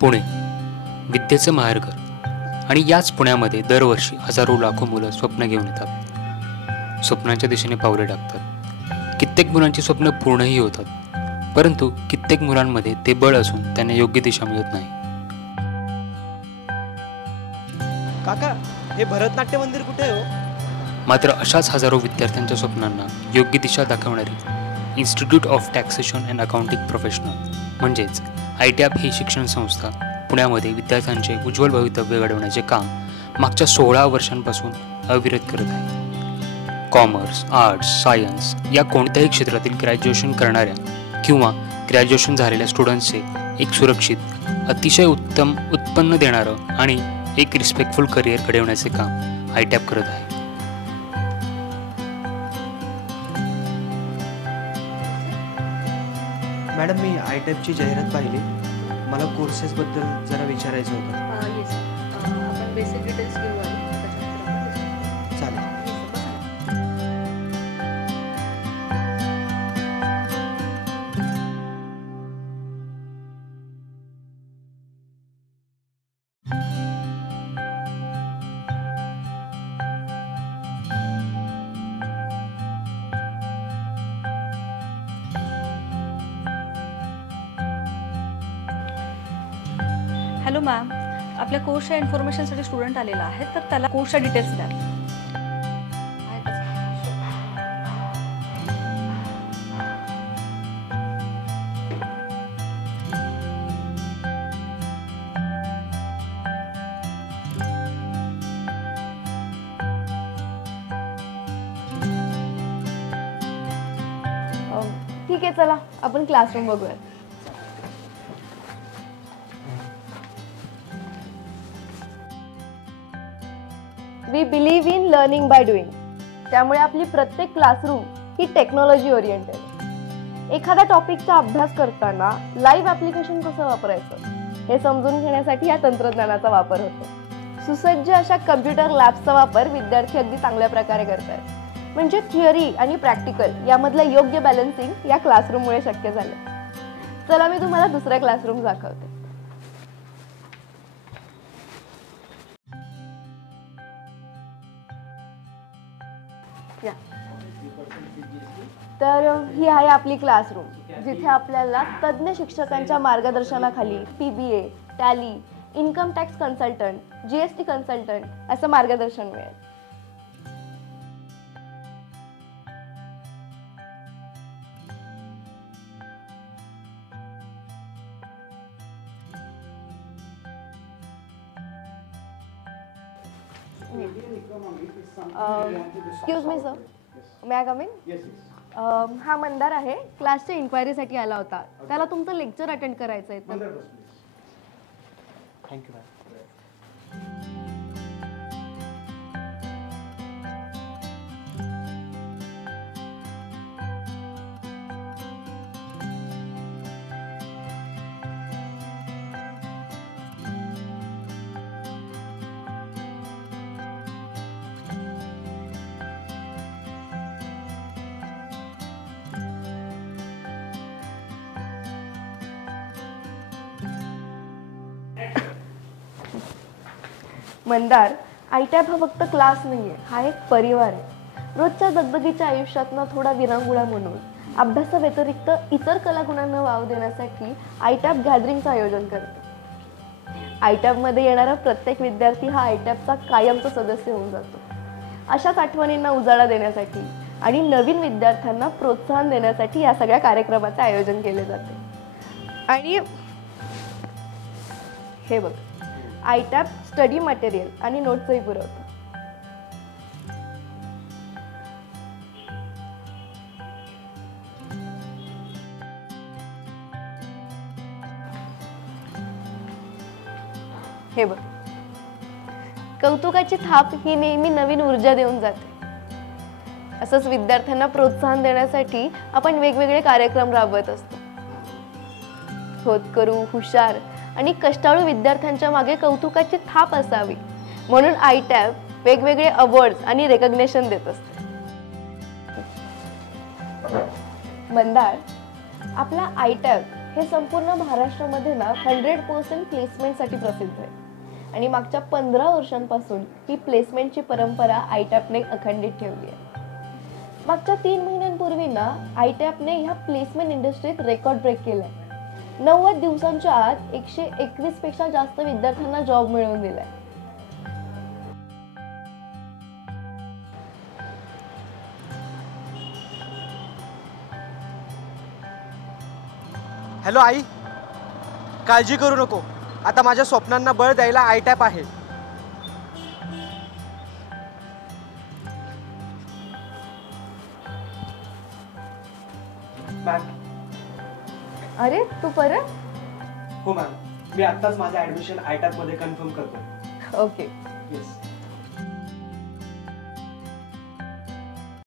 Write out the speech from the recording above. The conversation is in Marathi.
पुणे विद्येचं माहेरघर आणि याच पुण्यामध्ये दरवर्षी हजारो लाखो मुलं स्वप्न घेऊन येतात, स्वप्नांच्या दिशेने पावले टाकतात. कित्येक मुलांची स्वप्न पूर्णही होतात, परंतु कित्येक मुलांमध्ये ते बळ असून त्यांना योग्य दिशा मिळत नाही. काका, हे भरतनाट्य मंदिर कुठे आहे हो? मात्र अशाच हजारो विद्यार्थ्यांच्या स्वप्नांना योग्य दिशा दाखवणारी institute of taxation and accounting professional म्हणजेच ITAP ही शिक्षण संस्था पुण्यामध्ये विद्यार्थ्यांचे उज्ज्वल भवितव्य घडवण्याचे काम मागच्या 16 वर्षांपासून अविरत करत आहे. कॉमर्स, आर्ट्स, सायन्स या कोणत्याही क्षेत्रातील ग्रॅज्युएशन करणाऱ्या किंवा ग्रॅज्युएशन झालेल्या स्टुडंट्सचे एक सुरक्षित, अतिशय उत्तम उत्पन्न देणारं आणि एक रिस्पेक्टफुल करिअर घडवण्याचे काम ITAP करत आहे. मॅडम, मी ITAPची जाहिरात पाहिली. मला कोर्सेसबद्दल जरा विचारायचं होतं. येस, आपण बेसिक डिटेल्स घेऊ आणि त्याच्यानंतर आपण चालेल. हॅलो मॅम, आपल्या कोर्सच्या इन्फॉर्मेशनसाठी स्टुडंट आलेला आहे, तर त्याला कोर्सच्या डिटेल्स द्या. ठीक आहे, चला आपण क्लासरूम बघूया. We believe in learning by doing. त्यामुळे आपली प्रत्येक क्लासरूम ही टेक्नॉलॉजी ओरिएंटेड. एखाद्या टॉपिकचा अभ्यास करताना लाईव्ह ॲप्लिकेशन कसं वापरायचं हे समजून घेण्यासाठी या तंत्रज्ञानाचा वापर होतो. सुसज्ज अशा कम्प्युटर लॅब्सचा वापर विद्यार्थी अगदी चांगल्या प्रकारे करतात. म्हणजे थिअरी आणि प्रॅक्टिकल यामधलं योग्य बॅलन्सिंग या क्लासरूममुळे शक्य झालं. चला मी तुम्हाला दुसऱ्या क्लासरूम दाखवते. तर ही आहे आपली क्लासरूम, जिथे आपल्याला तज्ज्ञ शिक्षकांच्या मार्गदर्शनाखाली PBA, tally, income tax consultant, GST consultant असं मार्गदर्शन मिळेल. Excuse me sir, may I come in? हा मंदार आहे, क्लासच्या इन्क्वायरीसाठी आला होता. त्याला तुमचं लेक्चर अटेंड करायचं आहे. Thank you ma'am. मंदार, ITAP हा फक्त क्लास नाही आहे, हा एक परिवार आहे. रोजच्या दगदगीच्या आयुष्यातनं थोडा विरंगुळा म्हणून अभ्यासाव्यतिरिक्त इतर कलागुणांना वाव देण्यासाठी ITAP गॅदरिंगचं आयोजन करते. ITAP मध्ये येणारा प्रत्येक विद्यार्थी हा ITAPचा कायमचा सदस्य होऊन जातो. अशाच आठवणींना उजाळा देण्यासाठी आणि नवीन विद्यार्थ्यांना प्रोत्साहन देण्यासाठी या सगळ्या कार्यक्रमाचे आयोजन केले जाते. आणि हे बघ, ITAP स्टडी मटेरियल आणि नोट्सही पुरवतो. हे बघ, कौतुकाची थाप ही नेहमी नवीन ऊर्जा देऊन जाते. असंच विद्यार्थ्यांना प्रोत्साहन देण्यासाठी आपण वेगवेगळे कार्यक्रम राबवत असतो. होतकरू, हुशार आणि कष्टाळू विद्यार्थ्यांच्या मागे कौतुकाची थाप असावी म्हणून ITAP वेगवेगळे अवॉर्ड्स आणि रेकग्नेशन देत असते. मंदार, आपला ITAP हे संपूर्ण महाराष्ट्रामध्ये ना 100% प्लेसमेंटसाठी प्रसिद्ध आहे आणि मागच्या 15 वर्षांपासून ही प्लेसमेंटची परंपरा आयटॅपने अखंडित ठेवली आहे. मागच्या 3 महिन्यांपूर्वी ना आयटॅपने ह्या प्लेसमेंट इंडस्ट्रीत रेकॉर्ड ब्रेक केलाय. 90 दिवसांच्या आत 121 पेक्षा जास्त विद्यार्थ्यांना जॉब मिळवून दिलाय. हॅलो आई, काळजी करू नको. आता माझ्या स्वप्नांना बळ द्यायला आयटॅप आहे. मॅम. अरे तू परत? हो मॅम, मी आत्ताच माझं ॲडमिशन आयटॅपमध्ये कन्फर्म करतो. ओके. येस.